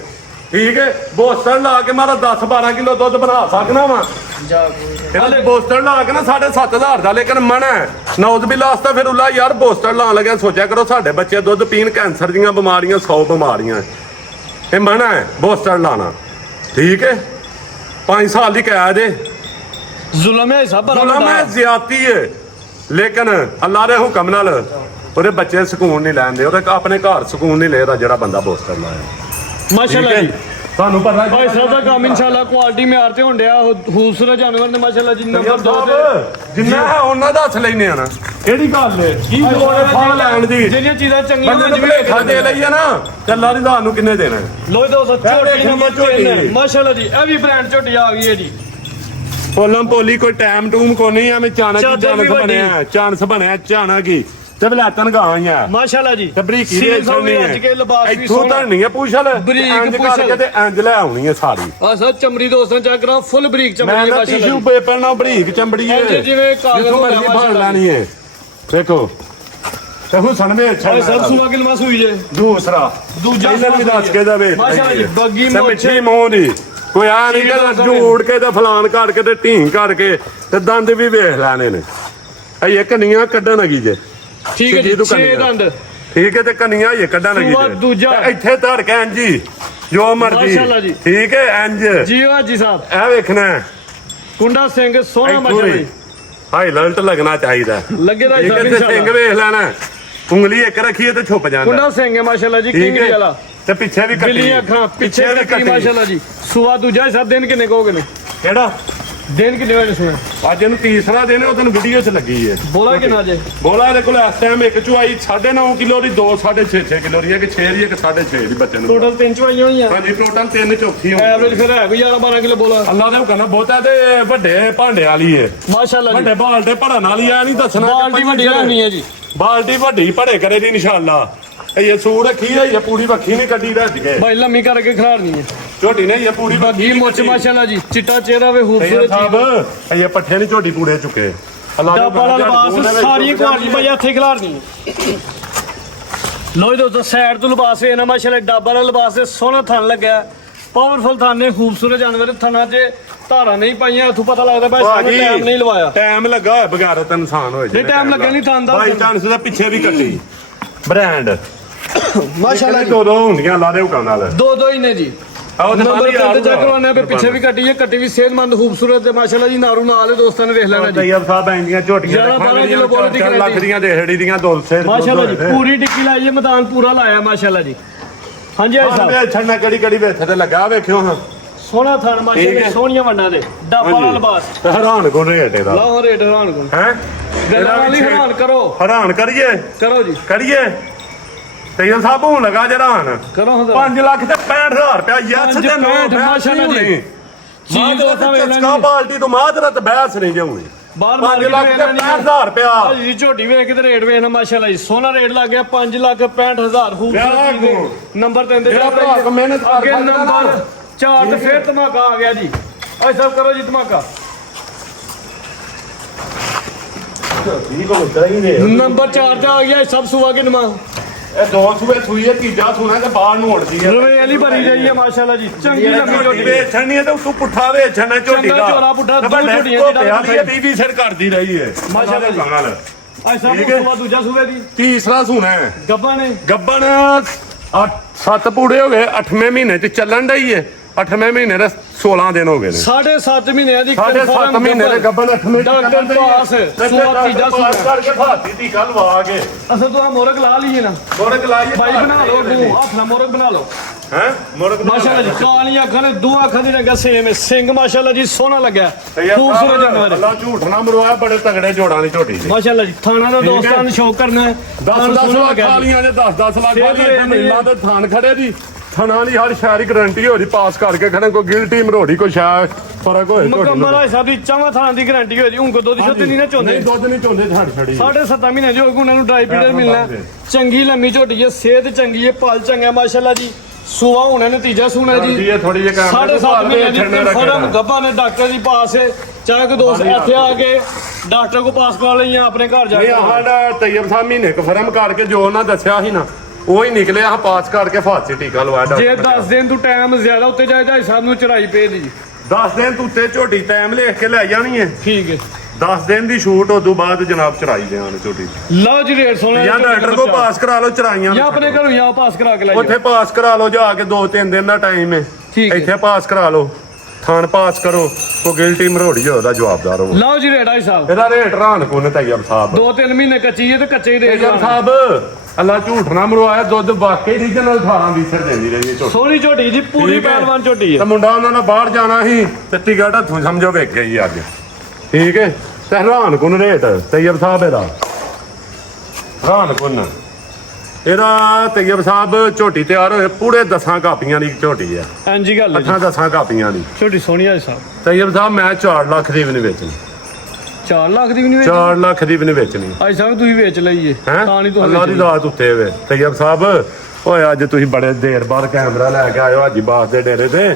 ਠੀਕ ਹੈ ਬੋਸਟਰ ਲਾ ਕੇ ਮਾਰਾ 10-12 ਕਿਲੋ ਦੁੱਧ ਬਣਾ ਸਕਣਾ ਵਾ ਇਹਦੇ ਬੋਸਟਰ ਲਾ ਕੇ ਨਾ 7,500 ਦਾ ਲੇਕਿਨ ਮਨਾ ਨੌਜ਼ ਬਿਲਾ ਅਸਤਗਫਿਰullah ਯਾਰ ਬੋਸਟਰ ਲਾਣ ਲੱਗਿਆ ਸੋਚਿਆ ਕਰੋ ਸਾਡੇ ਬੱਚੇ ਦੁੱਧ ਪੀਣ ਕੈਂਸਰ ਦੀਆਂ ਬਿਮਾਰੀਆਂ 100 ਬਿਮਾਰੀਆਂ ਇਹ ਮਨਾ ਹੈ ਬੋਸਟਰ ਲਾਣਾ ਠੀਕ ਹੈ 5 ਸਾਲ ਦੀ ਕੈਦ ਹੈ ਜ਼ੁਲਮ ਹੈ ਸਾਹਿਬ ਜ਼ੁਲਮ ਹੈ ਜ਼ਿਆਦਤੀ ਹੈ ਲੇਕਿਨ ਅੱਲਾ ਦੇ ਹੁਕਮ ਨਾਲ ਉਹਦੇ ਬੱਚੇ ਸਕੂਨ ਨਹੀਂ ਲੈਂਦੇ ਉਹਦੇ ਆਪਣੇ ਘਰ ਸਕੂਨ ਨਹੀਂ ਲੈਦਾ ਜਿਹੜਾ ਬੰਦਾ ਬੋਸਟਰ ਲਾਇਆ ਮਾਸ਼ਾਅੱਲਾ ਜੀ ਤੁਹਾਨੂੰ ਪਤਾ ਭਾਈ ਸਾਹਿਬ ਦਾ ਕੰਮ ਇਨਸ਼ਾਅੱਲਾ ਕੁਆਲਿਟੀ ਮਿਆਰ ਤੇ ਹੁੰਦਿਆ ਖੂਬਸੂਰਤ ਜਾਨਵਰ ਨੇ ਮਾਸ਼ਾਅੱਲਾ ਜੀ ਨੰਬਰ 2 ਤੇ ਜਿੰਨਾ ਹੈ ਉਹਨਾਂ ਦਾ ਹੱਥ ਲੈਨੇ ਆ ਨਾ ਕਿਹੜੀ ਗੱਲ ਹੈ ਕੀ ਲੋੜ ਹੈ ਫਲ ਲੈਣ ਦੀ ਜਿਹੜੀਆਂ ਚੀਜ਼ਾਂ ਚੰਗੀਆਂ ਬੰਦੇ ਨੂੰ ਭੇਖਾ ਦੇ ਲਈ ਆ ਨਾ ਚੱਲਾ ਦੀ ਤੁਹਾਨੂੰ ਕਿੰਨੇ ਦੇਣਾ ਲੋ ਦੋਸਤੋ ਝੋਟੀ ਨੰਬਰ 3 ਮਾਸ਼ਾਅੱਲਾ ਜੀ ਇਹ ਵੀ ਬ੍ਰਾਂਡ ਝੋਟੀ ਆ ਗਈ ਹੈ ਜੀ ਪੋਲਮ ਪੋਲੀ ਕੋਈ ਟਾਈਮ ਟੂਮ ਕੋ ਨਹੀਂ ਐਵੇਂ ਚਾਨਕ ਚਾਂਸ ਬਣਿਆ ਚਾਣਾ ਕੀ ਤੇ ਬਲਾਤਨ ਗਾਈਆਂ ਮਾਸ਼ਾਅੱਲਾ ਜੀ ਤੇ ਬਰੀਕੀ ਦੇ ਛੋਣੀ ਅੱਜ ਕੇ ਲਿਬਾਸ ਵੀ ਇੱਥੋਂ ਤਾਂ ਨਹੀਂ ਹੈ ਪੁੱਛਲ ਬਰੀਕ ਇੰਜ ਕਰਕੇ ਤੇ ਇੰਜ ਲੈ ਆਉਣੀ ਹੈ ਸਾਰੀ ਆ ਸਰ ਚਮੜੀ ਦੋਸਤਾਂ ਚੈੱਕ ਕਰਾਂ ਫੁੱਲ ਬਰੀਕ ਚਮੜੀ ਮੈਂ ਹੈ ਨਾ ਮਾਸ਼ਾਅੱਲਾ ਟਿਸ਼ੂ ਪੇਪਰ ਨਾਲ ਬਰੀਕ ਚੰਬੜੀ ਹੈ ਜਿਵੇਂ ਕਾਗਜ਼ ਜਿੱਥੋਂ ਹੁੰਦਾ ਮਰਜ਼ੀ ਫੜ ਲੈਣੀ ਹੈ ਦੇਖੋ ਤੇ ਹੁਸਨ ਮੇ ਅੱਛਾ ਭਾਈ ਸਾਹਿਬ ਸੁਣਾ ਕਿਲਮਾ ਸੂਈ ਜੇ ਦੂਸਰਾ ਦੂਜਾ ਇਹਨਾਂ ਵੀ ਦੱਸ ਕੇ ਦੇਵੇ ਮਾਸ਼ਾਅੱਲਾ ਜੀ ਬੱਗੀ ਤੇ ਮਿੱਠੀ ਮੂੰਹ ਦੀ ਕੋਈ ਆ ਨਹੀਂ ਕਿ ਝੂੜ ਕੇ ਤੇ ਫਲਾਨ ਕੱਢ ਕੇ ਤੇ ਢੀਂ ਕਰਕੇ ਤੇ ਦੰਦ ਵੀ ਵੇਖ ਲੈਣੇ ਨੇ ਇਹ ਕਨੀਆਂ ਕੱਢਣ ਲੱਗੀ ਜੇ ਠੀਕ ਹੈ ਜੀ 6 ਦੰਦ ਠੀਕ ਹੈ ਤੇ ਕਨੀਆਂ ਇਹ ਕੱਢਣ ਲੱਗੀ ਸੂਆ ਦੂਜਾ। ਤੇ ਇੱਥੇ ਧੜ ਕੇ ਇੰਜ ਜੀ ਜੋ ਮਾਸ਼ਾਅੱਲਾ ਜੀ। ਮਰਜ਼ੀ ਠੀਕ ਹੈ ਇੰਜ ਜੀ ਹਾਜੀ ਸਾਹਿਬ ਇਹ ਵੇਖਣਾ ਹੈ। ਕੁੰਡਾ ਸਿੰਘ ਸੋਹਣਾ ਮਾਸ਼ਾਅੱਲਾ ਜੀ ਹਾਈਲਾਈਟ ਲੱਗਣਾ ਚਾਹੀਦਾ ਲੱਗੇ ਦਾ ਠੀਕ ਹੈ ਸਾਹਿਬ ਤੇ ਸਿੰਘ ਇਨਸ਼ਾਅੱਲਾ ਵੇਖ ਲੈਣਾ ਉਂਗਲੀ ਇੱਕ ਰੱਖੀਏ ਤੇ ਛੁਪ ਜਾਂਦਾ ਕੁੰਡਾ ਸਿੰਘ ਹੈ ਮਾਸ਼ਾਅੱਲਾ ਜੀ ਠੀਕ ਕਿੰਗ ਹੈ ਵਾਲਾ ਤੇ ਪਿੱਛੇ ਵੀ ਕੱਟੀ ਬਿੱਲੀ ਅੱਖਾਂ ਪਿੱਛੇ ਵੀ ਕੱਟੀ ਮਾਸ਼ਾਅੱਲਾ ਜੀ ਸੂਆ ਦੂਜਾ ਸਾਹਿਬ ਦਿਨ ਕਿੰਨੇ ਕਹੋਗੇ ਨੇ ਕਿਹੜਾ ਦਿਨ ਕਿੰਨੇ ਵਜੇ ਸੁਣਾ ਅੱਜ ਇਹਨੂੰ ਤੀਸਰਾ ਦਿਨ ਉਹ ਦਿਨ ਵੀਡੀਓ 'ਚ ਲੱਗੀ ਹੈ ਬੋਲਾ ਕਿੰਨਾ ਜੇ ਬੋਲਾ ਇਹਦੇ ਕੋਲ ਇਸ ਟਾਈਮ ਇੱਕ ਚੁਆਈ 9.5 ਕਿਲੋ ਦੀ 2 6.5 ਕਿਲੋ ਦੀ ਹੈ ਕਿ 6 ਦੀ ਹੈ ਕਿ 6.5 ਦੀ ਬੱਚੇ ਨੂੰ ਟੋਟਲ 3 ਚਵਾਈਆਂ ਹੋਈਆਂ ਹਾਂਜੀ ਟੋਟਲ 3 ਚੌਥੀ ਹੋ ਐਵਰੇਜ ਫਿਰ ਹੈ ਕੋਈ 11 12 ਕਿਲੋ ਬੋਲਾ ਅੱਲਾ ਦਾ ਹੁਕਮ ਬਹੁਤਾ ਤੇ ਵੱਡੇ ਭਾਂਡੇ ਵਾਲੀ ਹੈ ਮਾਸ਼ਾਅੱਲਾ ਜੀ ਵੱਡੇ ਬਾਲਟੇ ਭੜਨ ਵਾਲੀ ਆ ਨਹੀਂ ਦੱਸਣਾ ਬਾਲਟੀ ਵੱਡੀ ਲੈਣੀ ਹੈ ਜੀ ਬਾਲਟੀ ਵੱਡੀ ਭੜੇ ਕਰੇ ਦੀ ਇਨਸ਼ਾਅੱਲਾ ਇਹ ਸੂੜ ਰੱਖੀ ਹੈ ਇਹ ਪੂਰੀ ਵੱਖੀ ਨਹੀਂ ਕੱਢੀ ਰੱਜ ਕੇ ਭਾਈ ਲੰਮੀ ਕਰਕੇ ਖਿਲਾਰਨੀ ਹੈ ਝੋਟੀ ਨੇ ਇਹ ਪੂਰੀ ਬੱਗੀ ਮੁੱਛ ਮਾਸ਼ਾਅੱਲਾ ਜੀ ਚਿੱਟਾ ਚਿਹਰਾ ਵੇ ਇਹ ਖੂਬਸੂਰਤ ਸਾਹਿਬ ਚੀਜ਼ ਇਹ ਪੱਠੇ ਨਹੀਂ ਝੋਟੀ ਪੂੜੇ ਚੁੱਕੇ ਅੱਲਾ ਦਾ ਡੱਬਾ ਵਾਲਾ ਲਿਬਾਸ ਸਾਰੀ ਕੁਆਲਿਟੀ ਭਾਈ ਇੱਥੇ ਖਿਲਾਰਨੀ ਹੈ ਲੋ ਦੋਸਤੋ ਸਾਈਡ ਤੋਂ ਲਿਬਾਸ ਵੇ ਨਾ ਮਾਸ਼ਾਅੱਲਾ ਡੱਬਾ ਵਾਲਾ ਲਿਬਾਸ ਤੇ ਸੋਹਣਾ ਥਣ ਲੱਗਾ ਪਾਵਰਫੁਲ ਥਣ ਨੇ ਖੂਬਸੂਰਤ ਜਾਨਵਰ ਥਣਾ 'ਚ ਧਾਰਾਂ ਨਹੀਂ ਪਾਈਆਂ ਇੱਥੋਂ ਪਤਾ ਲੱਗਦਾ ਭਾਈ ਸਾਨੂੰ ਟਾਈਮ ਨਹੀਂ ਲਵਾਇਆ ਟਾਈਮ ਲੱਗਾ ਹੋਇਆ ਬਗਾਰਤ ਇਨਸਾਨ ਹੋਏ ਨਹੀਂ ਟਾਈਮ ਲੱਗਾ ਨਹੀਂ ਥਣ ਦਾ ਬਾਈ ਚਾਂਸ ਦਾ ਪਿੱਛੇ ਵੀ ਕੱਟੀ ਬ੍ਰਾਂਡ ਮਾਸ਼ਾਅੱਲਾ ਜੀ ਦੋ ਹੁੰਦੀਆਂ ਲਾ ਦੇ ਹੁਕਮ ਨਾਲ ਦੋ ਹੀ ਨੇ ਜੀ ਆਓ ਤੇ ਨੰਬਰ ਸਾਰੀ ਤੇ ਆਊਗਾ। ਚੈੱਕ ਕਰਵਾਉਣੇ ਆ ਪਿੱਛੇ ਵੀ ਕੱਟੀ ਹੈ ਕੱਟੀ ਵੀ ਸਿਹਤਮੰਦ ਖੂਬਸੂਰਤ ਤੇ ਮਾਸ਼ਾਅੱਲਾ ਜੀ ਨਾਰੂ ਨਾਲ ਦੋਸਤਾਂ ਨੇ ਵੇਖ ਲੈਣਾ ਜੀ ਤੈਯਬ ਸਾਹਿਬ ਆਂਦੀਆਂ ਝੋਟੀਆਂ ਜ਼ਿਆਦਾ 12 ਕਿਲੋ ਬੋਲ ਦੀ 4 ਲੱਖ ਦੀਆਂ ਦੇਹੜੀ ਦੀਆਂ 200 ਮਾਸ਼ਾਅੱਲਾ ਜੀ ਪੂਰੀ ਟਿੱਕੀ ਲਾਈ ਹੈ ਮੈਦਾਨ ਪੂਰਾ ਲਾਇਆ ਮਾਸ਼ਾਅੱਲਾ ਜੀ ਹਾਂਜੀ ਆਈ ਸਾਹਿਬ ਸਾਹਿਬ ਛੱਡਣਾ ਕਿਹੜੀ ਕਿਹੜੀ ਵੇਥੇ ਤੇ ਲੱਗਾ ਵੇਖਿਓ ਹਾਂ ਸੋਹਣਾ ਥਣ ਮਾਸ਼ਾਅੱਲਾ ਜੀ, ਸੋਹਣੀਆਂ ਵੰਡਾਂ ਦੇ ਡੱਬਾ ਵਾਲਾ ਲਿਬਾਸ ਤੇ ਹੈਰਾਨ ਕੋ ਰੇਟ ਇਹਦਾ ਲਾਹੌਰ ਰੇਟ ਹੈਰਾਨ ਕੋਲ ਹੈ ਗੱਲਾਂ ਵਾਲੀ ਹੈਰਾਨ ਕਰੋ ਹੈਰਾਨ ਕਰੀਏ ਕਰੋ ਜੀ ਕਰੀਏ ਤੈਯਬ ਸਾਹਿਬ ਹੋਣ ਲੱਗਾ ਜਰਾਨ ਕਰੋ ਹੁਣ 5 ਲੱਖ ਤੇ 65000 ਰੁਪਇਆ ਯੈਸ ਤੇ ਨੋ 65 ਮਾਸ਼ਾਅੱਲਾ ਜੀ। ਚੀਜ਼ ਮਾਂ ਤਾਂ ਵੇਖ ਲੈਣੀ ਚਸਕਾ ਬਾਲਟੀ ਤੋਂ ਮਾਜਰਤ ਬਹਿਸ ਨਹੀਂ ਜਾਊਗੀ ਬਾਹਰ 5 ਲੱਖ ਤੇ 65000 ਰੁਪਇਆ ਭਾਜੀ ਜੀ ਝੋਟੀ ਵੇਖ ਕੇ ਤੇ ਰੇਟ ਵੇਖ ਨਾ ਮਾਸ਼ਾਅੱਲਾ ਜੀ ਸੋਹਣਾ ਰੇਟ ਲੱਗ ਗਿਆ 5,65,000 ਵਿਆਹ ਕੋ। ਨੰਬਰ 3 ਤੇ ਜਿਹੜਾ ਭਰਾ ਕੋ ਮਿਹਨਤ ਕਰ ਅੱਗੇ ਸਕਦਾ ਨਾ। ਨੰਬਰ 4 ਤੇ ਫਿਰ ਧਮਾਕਾ ਆ ਗਿਆ ਜੀ ਅੱਜ ਸਭ ਕਰੋ ਜੀ ਧਮਾਕਾ ਠੀਕ ਹੋ ਹੀ ਨੇ ਨੰਬਰ 4 ਤੇ ਆ ਗਿਆ ਸਭ ਸੁਆ ਕੇ ਨਮਾ ਇਹ ਦੋ ਸੂਏ ਸੂਈ ਹੈ ਤੀਜਾ ਸੂਣਾ ਤੇ ਬਾਹਰ ਨੂੰ ਉੜਦੀ ਹੈ ਰਵੇ ਵਾਲੀ ਭਰੀ ਜਾਈ ਹੈ ਮਾਸ਼ਾਅੱਲਾ ਜੀ ਚੰਗੀ ਲੰਮੀ ਝੋਟੀ ਵੇਚਣ ਨਹੀਂ ਹੈ ਤੇ ਉਤੋਂ ਪੁੱਠਾ ਵੇਚਣ ਹੈ ਝੋਟੀ ਚੰਗਾ ਦਾ ਝੋਲਾ ਪੁੱਠਾ, ਤੇ ਦੋ ਵੱਡੇ ਝੋਟੀਆਂ ਧੋਤੇ ਜਿਹੜਾ ਵਾਲੀ ਹੈ 20 ਸਿਰ ਕਰਦੀ ਰਹੀ ਹੈ ਮਾਸ਼ਾਅੱਲਾ ਜੀ। ਨਾਲ ਅੱਜ ਸਭ ਠੀਕ ਹੈ। ਸੁਆ ਦੂਜਾ ਸੂਵੇ ਦੀ ਤੀਸਰਾ ਸੂਣਾ ਹੈ ਗੱਬਾਂ ਨੇ ਗੱਬਣ 7 ਪੂੜੇ ਹੋ ਗਏ 8ਵੇਂ ਮਹੀਨੇ ਚ ਚੱਲਣ ਡਈ ਹੈ 8ਵੇਂ ਮਹੀਨੇ ਦੇ 16 ਦਿਨ ਹੋ ਗਏ ਨੇ 7.5 ਮਹੀਨਿਆਂ ਦੀ ਸਾਢੇ 7 ਮਹੀਨੇ ਦੇ ਗੱਬਣ 8ਵੇਂ ਡਾਕਟਰ ਪਾਸ ਸੁਆ ਤੀਜਾ ਪਾਸ ਸੂਆ ਕਰਕੇ ਫਾਤੀ ਟੀਕਾ ਲਵਾ ਕੇ ਅਸਲ ਤੋਂ ਆ ਮੋਰਕ ਲਾ ਲਈਏ ਨਾ ਮੁਰਗ ਲਾਈਏ ਬਾਈ ਬਣਾ ਲਓ ਦੋ ਹੱਥ ਨਾਲ ਮੋਰਕ ਬਣਾ ਲਓ ਹੈ ਮੁਰਗ ਮਾਸ਼ਾਅੱਲਾ ਜੀ ਕਾਲੀਆਂ ਅੱਖਾਂ ਨੇ ਦੋ ਅੱਖਾਂ ਦੀ ਰੰਗਾ ਸੇਮ ਹੈ ਸਿੰਘ ਮਾਸ਼ਾਅੱਲਾ ਜੀ ਸੋਹਣਾ ਲੱਗਾ ਖੂਬਸੂਰਤ ਜਾਨਵਰ ਹੈ। ਅੱਲਾ ਝੂਠ ਨਾ ਮਰਵਾਇਆ ਬੜੇ ਤਗੜੇ ਜੋੜਾਂ ਦੀ ਝੋਟੀ ਸੀ ਮਾਸ਼ਾਅੱਲਾ ਜੀ ਥਾਣਾ ਦਾ ਦੋਸਤਾਂ ਨੂੰ ਸ਼ੌਕ ਕਰਨਾ ਹੈ 10 ਲੱਖ ਖਾਲੀਆਂ ਨੇ 10 ਲੱਖ ਵਾਲੀਆਂ ਮਿਲਾਂ ਦੇ ਥਾਨ ਖੜੇ ਦੀ ਥਣਾ ਦੀ ਹਰ ਸ਼ਾਇਰੀ ਗਰੰਟੀ ਹੋ ਜੀ ਪਾਸ ਕਰਕੇ ਖੜੇ ਕੋਈ ਗਿਲਟੀ ਮਰੋੜੀ ਕੋਈ ਸ਼ਾਇਦ ਫਰਕ ਹੋਏ ਮੁਕੰਮਲ ਹੈ ਸਾਡੀ ਚਾਵਾਂ ਥਾਂ ਦੀ ਗਾਰੰਟੀ ਹੋਈ ਹੁਣ ਕੋ ਦੁੱਧ ਸ਼ੁੱਧ ਨਹੀਂ ਨਾ ਚੋਂਦੇ ਨਹੀਂ ਦੁੱਧ ਨਹੀਂ ਚੋਂਦੇ ਛੱਡ ਛੜੀ 7.5 ਮਹੀਨੇ ਜੋ ਉਹਨਾਂ ਨੂੰ ਡਰਾਈ ਪੀਰੀਅਡ ਮਿਲਣਾ ਚੰਗੀ ਲੰਮੀ ਝੋਟੀ ਹੈ ਸਿਹਤ ਚੰਗੀ ਹੈ ਪਲ ਚੰਗਾ ਮਾਸ਼ਾਅੱਲਾ ਜੀ ਸੁਆ ਹੋਣਾ ਨਤੀਜਾ ਸੁਣਾ ਜੀ ਥੋੜੀ ਜਿਹੀ ਕੰਮ 7.5 ਮਹੀਨੇ ਦੀ ਫਰਮ ਗੱਭਾ ਨੇ ਡਾਕਟਰ ਦੀ ਪਾਸ ਹੈ ਚਾਹੇ ਕੋ ਦੋਸਤ ਇੱਥੇ ਆ ਕੇ ਡਾਕਟਰ ਕੋ ਪਾਸ ਕਰਾ ਲਈ ਆਪਣੇ ਘਰ ਜਾ ਨਹੀਂ ਕੇ ਸਾਡਾ ਤੈਯਬ ਸਾਹਿਬ ਮਹੀਨੇ ਕ ਫਰਮ ਕਰਕੇ ਜੋ ਉਹਨਾਂ ਦੱਸਿਆ ਸੀ ਨਾ ਉਹ ਹੀ ਨਿਕਲਿਆ ਪਾਸ ਕਰਕੇ ਫਾਸੀ ਟੀਕਾ ਲਵਾਇਆ ਜੇ ਡਾਕਟਰ 10 ਦਿਨ ਤੋਂ ਟਾਈਮ ਜ਼ਿਆਦਾ ਉੱਤੇ ਜਾਏ ਤਾਂ ਸਾਹਿਬ ਨੂੰ ਚੜਾਈ ਪੇ ਦੀ 10 ਦਿਨ ਤੂੰ ਉੱਤੇ ਝੋਟੀ ਟਾਈਮ ਲਿਖ ਕੇ ਲੈ ਜਾਣੀ ਹੈ ਠੀਕ ਹੈ 10 ਦਿਨ ਦੀ ਛੂਟ ਉਦੋਂ ਬਾਅਦ ਜਨਾਬ ਚਰਾਈ ਦੇਣ ਝੋਟੀ ਲਓ ਜੀ ਰੇਟ ਸੁਣੋ ਜਾਂ ਡਾਕਟਰ ਕੋ ਪਾਸ ਕਰਾ ਲਓ ਚਰਾਈਆਂ ਜਾਂ ਆਪਣੇ ਘਰੋਂ ਜਾਂ ਪਾਸ ਕਰਾ ਕੇ ਲੈ ਉੱਥੇ ਪਾਸ ਕਰਾ ਲਓ ਜਾ ਕੇ 2-3 ਦਿਨ ਦਾ ਟਾਈਮ ਹੈ ਠੀਕ ਹੈ। ਇੱਥੇ ਪਾਸ ਕਰਾ ਲਓ ਥਾਣ ਪਾਸ ਕਰੋ ਕੋ ਗਿਲਟੀ ਮਰੋੜੀ ਉਹਦਾ ਜਵਾਬਦਾਰ ਹੋ ਲਓ ਜੀ ਰੇਟ ਆਈ ਸਾਹਿਬ ਇਹਦਾ ਰੇਟ ਰਾਨ ਕੋਨ ਤੈਯਬ ਸਾਹਿਬ 2-3 ਮਹੀਨੇ ਕੱਚੀ ਹੈ ਤੇ ਕੱਚੇ ਹੀ ਦੇ ਤੈਯਬ ਸਾਹਿਬ ਅੱਲਾ ਝੂਠ ਨਾ ਮਰਵਾਇਆ, ਦੁੱਧ ਵਾਕਈ ਰੀਜਨਲ 18 ਲੀਟਰ ਦਿੰਦੀ ਰਹੀ ਝੋਟੀ। ਸੋਹਣੀ ਝੋਟੀ ਜੀ, ਪੂਰੀ ਠੀਕ ਹੈ। ਪਹਿਲਵਾਨ ਝੋਟੀ ਤੇ ਹੈ। ਮੁੰਡਾ ਉਹਨਾਂ ਨੇ ਬਾਹਰ ਜਾਣਾ ਸੀ ਤੇ ਟਿਕਟ ਹੱਥੋਂ ਸਮਝੋ ਵੇਖ ਗਈ ਅੱਜ। ਠੀਕ ਹੈ, ਤੇ ਹੈਰਾਨ ਕੁਨ ਰੇਟ ਤੈਯਬ ਸਾਹਿਬ ਇਹਦਾ, ਹੈਰਾਨ ਕੁਨ ਇਹਦਾ। ਤੈਯਬ ਸਾਹਿਬ ਝੋਟੀ ਤਿਆਰ ਹੋਏ ਪੂਰੇ 10 ਕਾਪੀਆਂ ਦੀ ਝੋਟੀ ਆ, ਹਾਂਜੀ ਗੱਲ ਹੈ ਜੀ। 8-10 ਕਾਪੀਆਂ ਦੀ ਝੋਟੀ ਸੋਹਣੀ ਹੈ ਸਾਹਿਬ। ਤੈਯਬ ਸਾਹਿਬ ਮੈਂ 4 ਲੱਖ ਦੀ ਵੀ ਨਹੀਂ ਵੇਚਣੀ, 4 ਲੱਖ ਦੀ ਵੀ ਨਹੀਂ ਵੇਚੀ 4 ਲੱਖ ਦੀ ਵੀ ਨਹੀਂ ਵੇਚਣੀ। ਅੱਜ ਸਾਹਿਬ ਤੁਸੀਂ ਵੇਚ ਲਈਏ ਹੈਂ? ਤਾਂ ਨਹੀਂ ਅੱਲਾ ਦੀ ਤੁਸੀਂ ਦਾਤ ਉੱਤੇ ਵੇ ਤੈਯਬ ਸਾਹਿਬ। ਓਏ ਅੱਜ ਤੁਸੀਂ ਬੜੇ ਦੇਰ ਬਾਅਦ ਕੈਮਰਾ ਲੈ ਕੇ ਆਇਓ ਹਾਜੀ ਬਾਸ ਦੇ ਡੇਰੇ ਤੇ।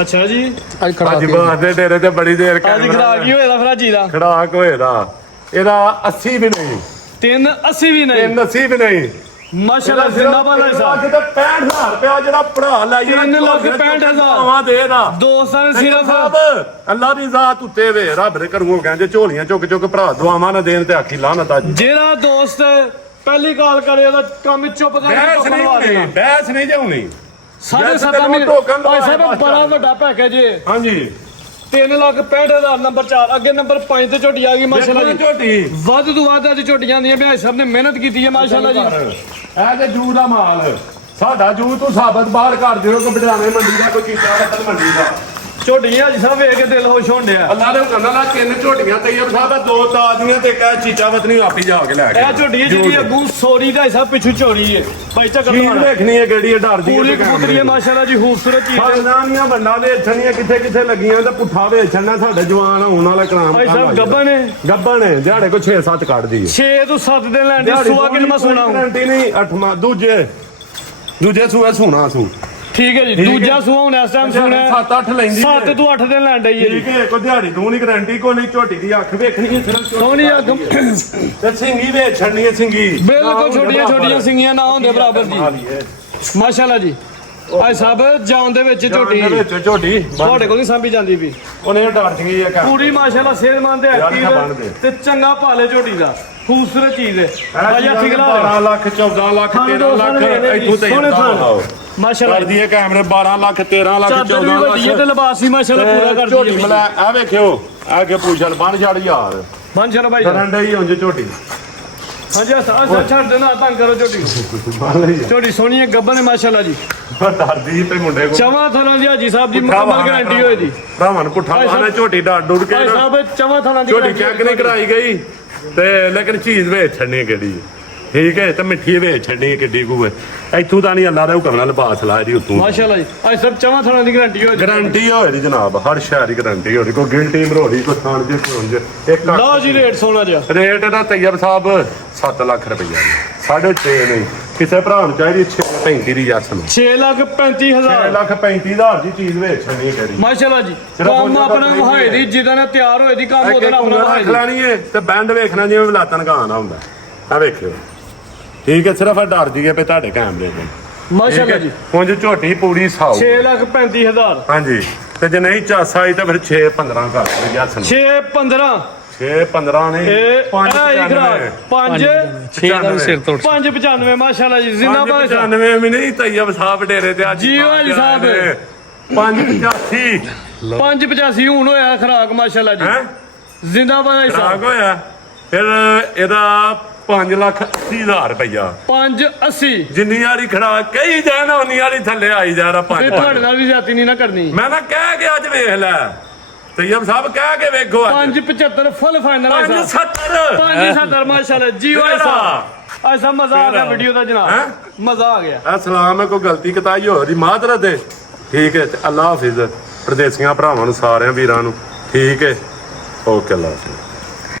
ਅੱਛਾ ਜੀ, ਹਾਜੀ ਬਾਸ ਦੇ ਡੇਰੇ ਤੇ ਬੜੀ ਦੇਰ ਅੱਜ ਕੈਮਰਾ ਖਰਾਕ ਹੀ ਹੋਇਆ ਫਿਰ ਜੀ ਦਾ। ਖੜਾਕ ਹੋਏਦਾ ਇਹਦਾ 80 ਵੀ ਨਹੀਂ, 380 ਵੀ ਨਹੀਂ। 380 ਵੀ ਨਹੀਂ। ਮਾਸ਼ਾਅੱਲਾ ਜ਼ਿੰਦਾਬਾਦ ਹੈ ਸਾਹਿਬ। ਕਿਤੇ 65000 ਰੁਪਇਆ ਜਿਹੜਾ ਭਰਾ ਲੈ ਜਿਹੜਾ 3,65,000 ਦੇ ਦਾ ਦੋਸਤਾਂ ਨੇ ਸਿਰਫ ਅੱਲਾ ਦੀ ਜ਼ਾਤ ਉੱਤੇ ਵੇ ਰੱਬ ਦੇ ਘਰੋਂ ਕਹਿੰਦੇ ਝੋਲੀਆਂ ਚੁੱਕ ਚੁੱਕ ਭਰਾ ਦੁਆਵਾਂ ਨਾ ਦੇਣ ਤੇ ਆਖੀ ਲਾਹਨਤ ਅੱਜ। ਜਿਹੜਾ ਦੋਸਤ ਪਹਿਲੀ ਕਾਲ ਕਰੇ ਉਹਦਾ ਕੰਮ ਚੁੱਪ ਬਹਿਸ ਕਰਕੇ ਨਹੀਂ ਕਰਵਾ ਹੋਣੀ, ਦੇਣਾ। ਬਹਿਸ ਨਹੀਂ ਜਾਉਣੀ। ਸਾਢੇ ਜੈਸੇ 7 ਤੈਨੂੰ ਮਹੀਨੇ ਟੋਕਨ ਭਾਈ ਸਾਹਿਬ ਦਵਾਇਆ ਬੜਾ ਵੱਡਾ ਪੈਕੇਜ ਹੈ। ਹਾਂਜੀ 3,65,000 ਨੰਬਰ 4 ਅੱਗੇ ਨੰਬਰ 5 ਤੇ ਝੋਟੀ ਆ ਗਈ ਮਾਸ਼ਾਅੱਲਾ ਜੀ। ਝੋਟੀ ਵੱਧ ਤੋਂ ਵੱਧ ਅੱਜ ਝੋਟੀਆਂ ਦੀਆਂ ਭਾਈ ਸਾਹਿਬ ਨੇ ਮਿਹਨਤ ਕੀਤੀ ਹੈ ਮਾਸ਼ਾਅੱਲਾ ਜੀ। ਇਹ ਤੇ ਜੂ ਦਾ ਮਾਲ ਸਾਡਾ ਜੂ ਤੂੰ ਸਾਬਤ ਬਾਹਰ ਕਰ ਦਿਓ ਕਿ ਬੜਾਵੇਂ ਮੰਡੀ ਦਾ ਕੋਈ ਚੀਜ਼ਾਂ ਵਤਨ ਮੰਡੀ ਦਾ ਝੋਟੀਆਂ ਜੀ ਸਾਹਿਬ ਵੇਖ ਕੇ ਦਿਲ ਖੁਸ਼ ਹੋਣ ਡਿਆ। ਅੱਲਾ ਦੇ ਹੁਕਮ ਨਾਲ 3 ਝੋਟੀਆਂ ਤੈਯਬ ਸਾਹਿਬ ਆ, 2 ਤਾਜ਼ੀਆਂ ਤੇ ਕਹਿ ਚੀਚਾ ਵਤਨੀ ਆਪੀ ਜਾ ਕੇ ਲੈ ਕੇ ਇਹ ਝੋਟੀ ਹੈ ਜਿਹੜੀ ਅੱਗੂ ਸੋਰੀ ਦਾ ਹਿਸਾਬ ਪਿੱਛੂ ਚੋਰੀ ਹੈ ਭਾਈ ਚੱਕਰ ਚੀਜ਼ ਲਵਾਣਾ ਵੇਖਣੀ ਹੈ ਕਿਹੜੀ ਹੈ ਡਰਦੀ ਪੂਰੀ ਕਬੂਤਰੀ ਹੈ ਮਾਸ਼ਾਅੱਲਾ ਜੀ, ਖੂਬਸੂਰਤ ਚੀਜ਼ ਹੈ। ਖਾਣਾਨੀਆਂ ਬੰਦਾ ਵੇਚਣੀਆਂ ਕਿੱਥੇ ਕਿੱਥੇ ਲੱਗੀਆਂ ਤੇ ਪੁੱਠਾ ਵੇਚਣਾ ਸਾਡੇ ਜਵਾਨ ਹੋਣ ਵਾਲਾ ਕਲਾਮ ਭਾਈ ਸਾਹਿਬ ਗੱਬਨ ਨੇ ਗੱਬਣ ਹੈ ਦਿਹਾੜੇ ਕੋ 6-7 ਕੱਢਦੀ ਹੈ 6 ਤੋਂ 7 ਦਿਨ ਲੈਣ ਦੀ ਸੁਆ ਕਿੰਨਾ ਸੁਣਾ ਗਰੰਟੀ ਨਹੀਂ 8ਵਾਂ ਦੂਜੇ ਸੂਏ ਸੁਣਾ ਸੂ ਠੀਕ ਹੈ ਜੀ। ਦੂਜਾ ਸੁਆ ਹੁਣ ਇਸ ਟਾਈਮ ਸੁਣਾ 7-8 ਲੈਂਦੀ 7 ਤੋਂ 8 ਦਿਨ ਲੈਣ ਡਈ ਹੈ ਜੀ। ਠੀਕ ਹੈ ਕੋ ਦਿਹਾੜੀ ਤੂੰ ਨਹੀਂ ਗਰੰਟੀ ਕੋ ਨਹੀਂ ਝੋਟੀ ਦੀ ਅੱਖ ਵੇਖਣੀ ਹੈ ਸਿਰਫ ਸੋਹਣੀ ਅੱਗ ਤੇ ਸਿੰਗੀ ਵੇਚਣੀ ਹੈ ਸਿੰਗੀ ਬਿਲਕੁਲ ਛੋਟੀਆਂ ਸਿੰਗੀਆਂ ਨਾ ਹੁੰਦੇ ਬਰਾਬਰ ਜੀ ਮਾਸ਼ਾਅੱਲਾ ਜੀ। ਅੱਜ ਸਭ ਜਾਨ ਦੇ ਵਿੱਚ ਝੋਟੀ ਝੋਟੀ ਤੁਹਾਡੇ ਕੋਲ ਨਹੀਂ ਸਾਂਭੀ ਜਾਂਦੀ ਵੀ ਉਹਨੇ ਡਰ ਗਈ ਹੈ ਪੂਰੀ ਮਾਸ਼ਾਅੱਲਾ ਸਿਹਤਮੰਦ ਤੇ ਐਕਟਿਵ ਤੇ ਚੰਗਾ ਭਾਲੇ ਝੋਟੀ ਦਾ ਖੂਬਸੂਰਤ ਚੀਜ਼ ਹੈ। ਭਾਈ ਹੱਥੀ ਖਿਲਾ 12 ਲੱਖ 14 ਲੱਖ 13 ਲੱਖ ਇੱਥੋਂ ਤੇ ਸੋਹਣੇ ਥਾਂ ਮਾਸ਼ਾਅੱਲਾ ਕਰਦੀ ਹੈ ਕੈਮਰੇ 12 ਲੱਖ 13 ਲੱਖ ਚਾਦਰ ਵੀ 14 ਵੱਡੀ ਹੈ ਤੇ ਲੱਖ ਲਿਬਾਸ ਵੀ ਮਾਸ਼ਾਅੱਲਾ ਪੂਰਾ ਕਰਦੀ ਝੋਟੀ ਹੈ। ਮਲਾ ਆ ਵੇਖਿਓ ਆ ਕੇ ਪੁੱਛਣ ਬਣ ਛੜ ਯਾਰ ਬੰਦ ਸ਼ਰ ਭਾਈ ਕਰਨ ਡਈ ਉਂਝ ਝੋਟੀ ਹਾਂਜੀ ਆ ਛੱਡ ਦੇਣਾ ਤੰਗ ਕਰੋ ਝੋਟੀ ਬਣ ਲਈ ਝੋਟੀ ਸੋਹਣੀ ਹੈ ਗੱਬਨ ਹੈ ਮਾਸ਼ਾਅੱਲਾ ਜੀ। ਡਰਦੀ ਤੇ ਮੁੰਡੇ ਕੋ ਚਵਾਂ ਥਾਂ ਦੀ ਹਾਜੀ ਸਾਹਿਬ ਦੀ ਮੁਕੰਮਲ ਗਾਰੰਟੀ ਹੋਏ ਦੀ ਭਰਾਵਾਂ ਨੂੰ ਪੁੱਠਾ ਬਾਹਨਾ ਝੋਟੀ ਡਰ ਡੁੱਡ ਕੇ ਭਾਈ ਸਾਹਿਬ ਚਵਾਂ ਥਾਂ ਦੀ ਝੋਟੀ ਚੈੱਕ ਨਹੀਂ ਕਰਾਈ ਗਈ ਤੇ ਲੇਕਿਨ ਚੀਜ਼ ਵੇਚ ਛੱਡਣੀ ਕਿਹੜੀ ਹੈ ਠੀਕ ਹੈ ਤੇ ਮਿੱਠੀ ਵੇਚ ਛੱਡਣੀ ਕਿੱਡੀ ਕੋ ਹੈ ਇੱਥੋਂ ਤਾਂ ਨਹੀਂ ਅੱਲਾ ਦਾ ਹੁਕਮ ਨਾਲ ਲਿਬਾਸ ਲਾ ਜੀ ਉੱਤੋਂ ਮਾਸ਼ਾਅੱਲਾ ਜੀ ਅੱਜ ਸਭ ਚਵਾਂ ਥਾਂ ਦੀ ਗਾਰੰਟੀ ਹੋਏ ਗਾਰੰਟੀ ਹੋਏ ਦੀ ਜਨਾਬ ਹਰ ਸ਼ਹਿਰ ਦੀ ਗਾਰੰਟੀ ਹੋਈ ਕੋਈ ਗਿਲਟੀ ਮਰੋੜੀ ਕੋਈ ਥਾਣ ਜੇ ਕੋਈ ਉਂਝ ਇੱਕ ਲਓ ਜੀ ਰੇਟ ਸੋਨਾ ਜਿਹਾ ਰੇਟ ਦਾ ਤੈਯਬ ਸਾਹਿਬ 7 ਲੱਖ ਰੁਪਈਆ 6.5 ਨਹੀਂ ਕਿਸੇ ਭਰਾ ਨੂੰ ਚਾਹੀਦੀ 6.35 ਦੀ ਜੱਸ ਨੂੰ 6,35,000 6,35,000 ਦੀ ਚੀਜ਼ ਵੇਚਣੀ ਕਿਹੜੀ ਮਾਸ਼ਾਅੱਲਾ ਜੀ ਸਿਰਫ ਕੰਮ ਉਹਨਾਂ ਆਪਣਾ ਦਾ ਵਹਾਏ ਦੀ ਜਿੱਦਾਂ ਨਾਲ ਤਿਆਰ ਹੋਏ ਦੀ ਕੰਮ ਉਹਦੇ ਨਾਲ ਆਪਣਾ ਵਹਾਏ ਰੱਖ ਲੈਣੀ ਏ ਤੇ ਬੈਂਡ ਵੇਖਣਾ ਜਿਵੇਂ ਵਲਾਤਨ ਗਾਣਾ ਹੁੰਦਾ ਆ ਵੇਖਿਓ ਠੀਕ ਹੈ ਸਿਰਫ ਡਰ ਜੀਏ ਪੇ ਤੁਹਾਡੇ ਕੈਮਰੇ ਤੇ ਮਾਸ਼ਾਅੱਲਾ ਜੀ ਉਂਝ ਝੋਟੀ ਪੂਰੀ ਸਾਊ 6,35,000 ਹਾਂਜੀ ਤੇ ਜੇ ਨਹੀਂ ਚਾਸਾ ਆਈ ਤਾਂ ਫਿਰ 6-15 ਕਰ ਦੇ ਜੱਸ ਨੂੰ 6,15 6-15 ਨਹੀਂ ਇਹ 5-95 5 595 ਮਾਸ਼ਾਅੱਲਾ ਜੀ ਜ਼ਿੰਦਾਬਾਦ 95 ਵੀ ਨਹੀਂ ਤੈਯਬ ਸਾਹਿਬ ਡੇਰੇ ਤੇ ਅੱਜ ਜੀ ਭਾਈ ਸਾਹਿਬ 585 585 ਹੁਣ ਹੋਇਆ ਖਰਾਕ ਮਾਸ਼ਾਅੱਲਾ ਜੀ ਹੈ ਜ਼ਿੰਦਾਬਾਦ ਹੈ ਖਰਾਕ ਸਾਹਿਬ ਹੋਇਆ ਫਿਰ ਇਹਦਾ 5,80,000 ਰੁਪਇਆ 580 ਜਿੰਨੀ ਵਾਰੀ ਖੜਾ ਕਈ ਜਾਣਾ ਉਨੀ ਵਾਰੀ ਥੱਲੇ ਆਈ ਜਾ ਰਾ ਤੇ ਤੁਹਾਡੇ ਨਾਲ ਵੀ ਜ਼ਿਆਦਤੀ ਨਹੀਂ ਨਾ ਕਰਨੀ ਮੈਂ ਨਾ ਕਹਿ ਕੇ ਅੱਜ ਵੇਖ ਲੈ ਤੈਯਬ ਸਾਹਿਬ ਕਹਿ ਕੇ ਵੇਖੋ ਅੱਜ 575 ਫੁੱਲ ਫਾਈਨਲ ਹੈ ਸਾਹਿਬ 570 570 ਮਾਸ਼ਾਅੱਲਾ ਜੀ ਭਾਈ ਸਾਹਿਬ ਐਸਾ ਮਜ਼ਾ ਆ ਗਿਆ ਵੀਡੀਓ ਦਾ ਜਨਾਬ ਮਜ਼ਾ ਆ ਗਿਆ ਇਹ ਸਲਾਮ ਹੈ ਕੋਈ ਗਲਤੀ ਕਤਾਈ ਹੋ ਰਹੀ ਮਾਦਰਤ ਹੈ ਠੀਕ ਹੈ ਤੇ ਅੱਲਾ ਹਾਫਿਜ਼ ਪ੍ਰਦੇਸੀਆਂ ਭਰਾਵਾਂ ਨੂੰ ਸਾਰਿਆਂ ਵੀਰਾਂ ਨੂੰ ਠੀਕ ਹੈ ਓਕੇ ਅੱਲਾ ਹਾਫਿਜ਼